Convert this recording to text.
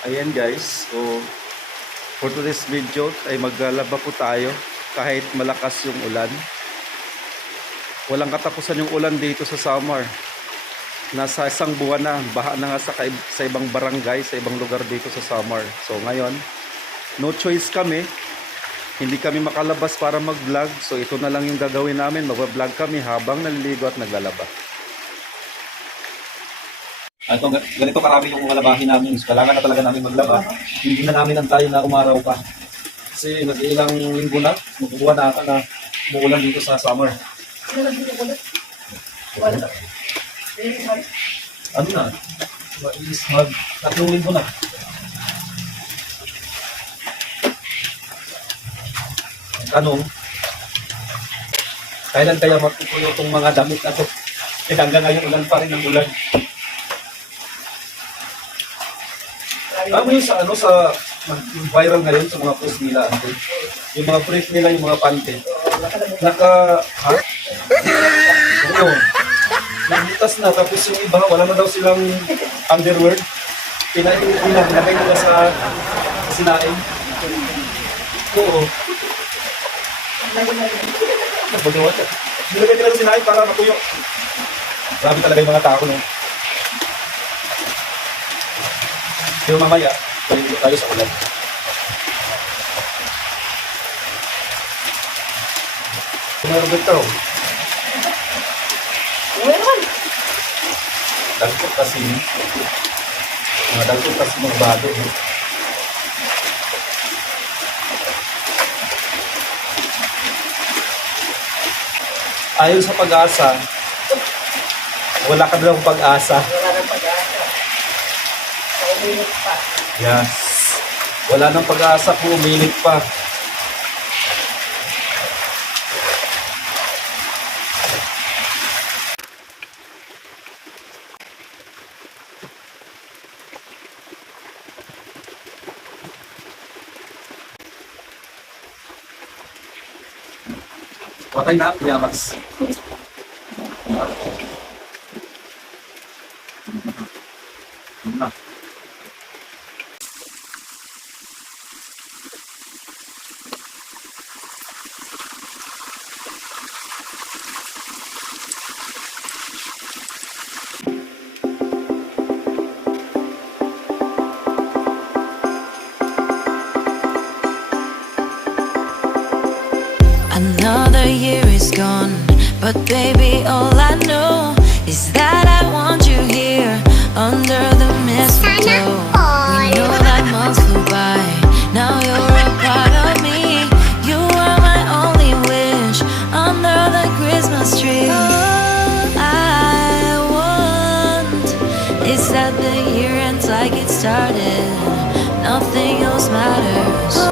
Ayan guys, so for today's video ay maglalaba po tayo kahit malakas yung ulan. Walang katapusan yung ulan dito sa summer. Nasa isang buwan na, baha na nga sa, sa ibang barangay, sa ibang lugar dito sa summer. So ngayon, no choice kami. Hindi kami makalabas para mag-vlog. So ito na lang yung gagawin namin. Mag-vlog kami habang naliligo at naglalaba. At kung ganito karami yung mga labahin namin, so kailangan na talaga namin maglaba. Hindi na namin antayin na umaraw pa. Kasi nag-ilang linggo na, magbubuwan na ata na umuulan dito sa summer. Ano na? Is mag tatlong linggo na. Ang Tanong, kailan kaya magpupulo itong mga damit na to? Eh hanggang ngayon ulan pa rin ang ulan. Alam sa ano sa viral ngayon sa mga post nila ate. Yung mga brief nila, yung mga pante. Naka ha? Oo. Nagitas na tapos yung iba wala na daw silang underwear. Pinain nila, sa sinaing. Oo. Nagpagawa siya. Nilagay nila sa sinaing para matuyo. Grabe talaga yung mga tao no. Pero mamaya, paliligo tayo sa ulan. Meron dito. Dagkot kasi. Mga dagkot kasi mga bago. Eh. Ayon sa pag-asa, wala ka nang pag-asa. Pauminit pa. Yes. Wala nang pag-asa po, umilit pa. Patay na, Yamas. Another year is gone, but baby, all I know is that I want you here under the mistletoe. We know that months flew by, now you're a part of me. You are my only wish under the Christmas tree. All I want is that the year ends like it started, nothing else matters.